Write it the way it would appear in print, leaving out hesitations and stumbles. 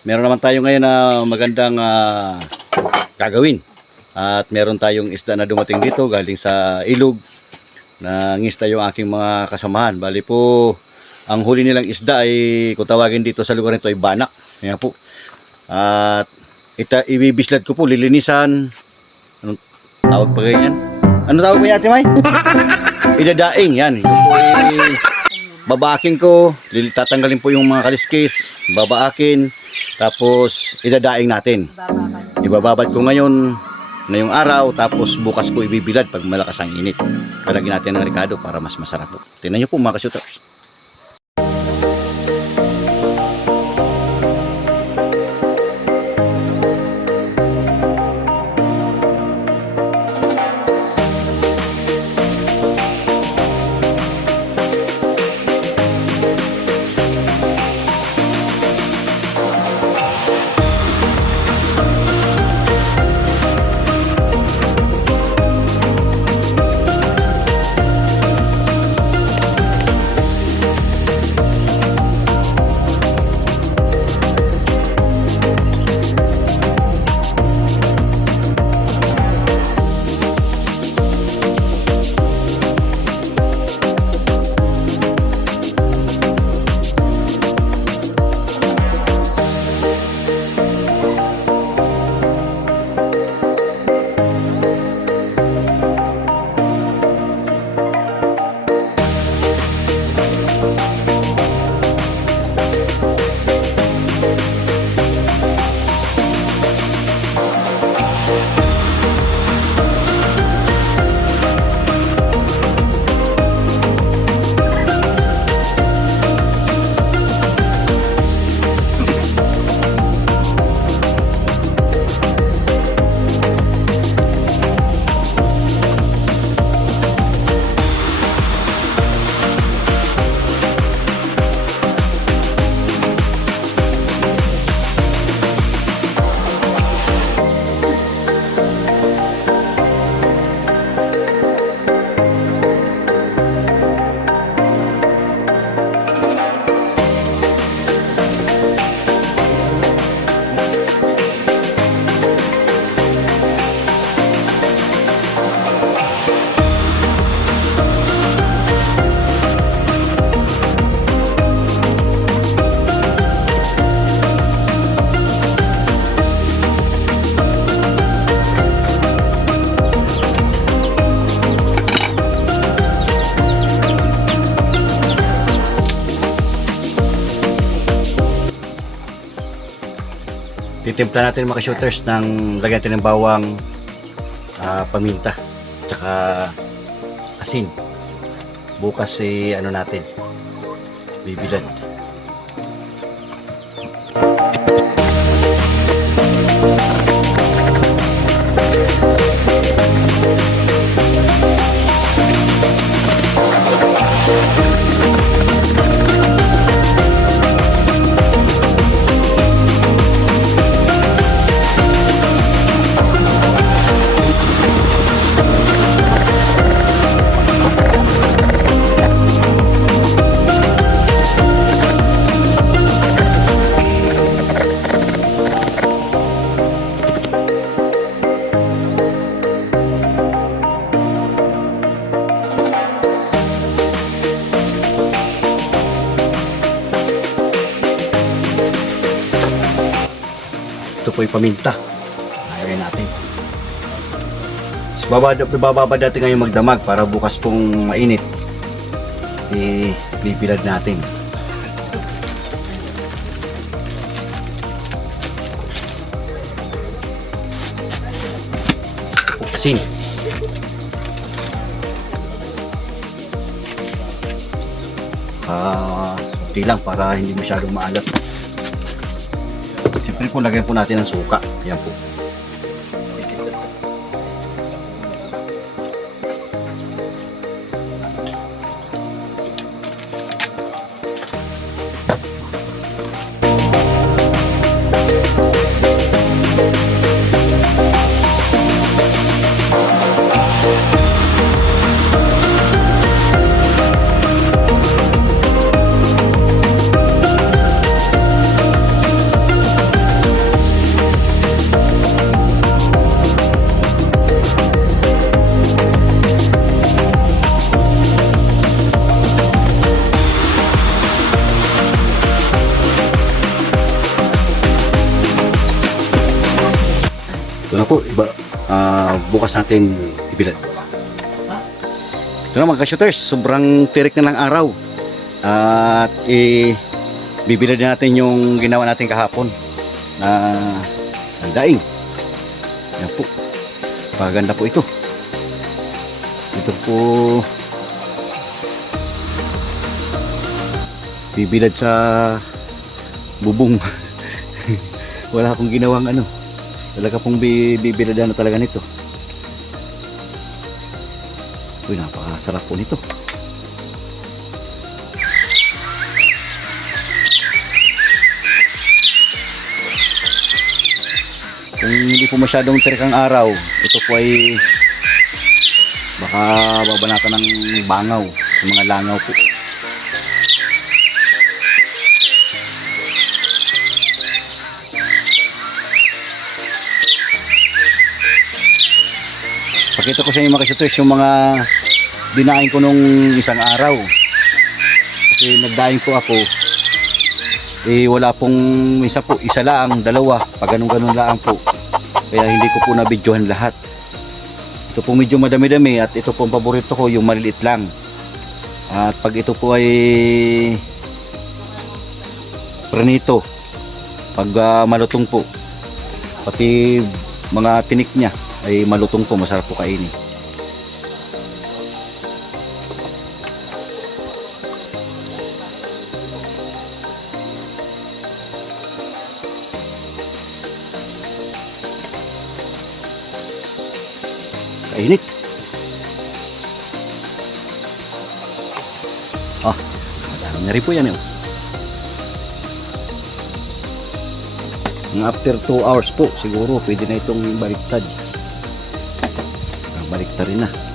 meron naman tayo ngayon na magandang gagawin. At meron tayong isda na dumating dito galing sa ilog. Nangista yung aking mga kasamahan. Bali po, ang huli nilang isda ay, kung tawagin dito sa lugar nito, ay banak. Ayan po. At ibibislad ko po, lilinisan. Anong tawag pa ganyan? Ano tawag pa yan, Ate May? Idadaing, yan. Ito po ay babaakin ko, tatanggalin po yung mga kaliskis, babaakin, tapos idadaing natin. Ibababad ko ngayong araw, tapos bukas ko ibibilad pag malakas ang init. Kalagyan natin ng ricado para mas masarap po. Tingnan nyo po mga ka-shooters. Titimpla natin mga shooters ng lagyan natin ng bawang, paminta, tsaka asin. Bukas ano natin, bibilad. Ito po yung paminta. Lagay natin. Bababad natin ngayon magdamag para bukas pong mainit. Bibilad natin. Asin. Kunti lang para hindi masyadong maalat. Siyempre po, lagyan po natin ng suka. Yan po. bukas natin ibilad. Ito na mga ka-shooters, sobrang tirik na ng araw. At bibilad na natin yung ginawa natin kahapon na daing. Yan po. Paganda po ito. Ito po bibilad sa bubong. Wala akong ginawang ano. Talaga pong bibiladan na talaga nito. Uy, napakasarap po nito. Kung hindi po masyadong tirik ang araw, ito po ay baka babanatan ng bangaw, ng mga langaw po. Pakita ko sa inyo mga ka-shooters yung mga dinaing ko nung isang araw. Kasi nagdaing po ako. Wala pong isa lang, dalawa. Pag ganun lang po. Kaya hindi ko po nabidyohan lahat. Ito po medyo madami-dami at ito po ang paborito ko, yung maliliit lang. At pag ito po ay pranito, pag malutong po, pati mga tinik niya ay malutong po, masarap po kainin. Kainit. Madami na rin po yan. After 2 hours po, siguro pwede na itong baliktad. Baliktad rin na.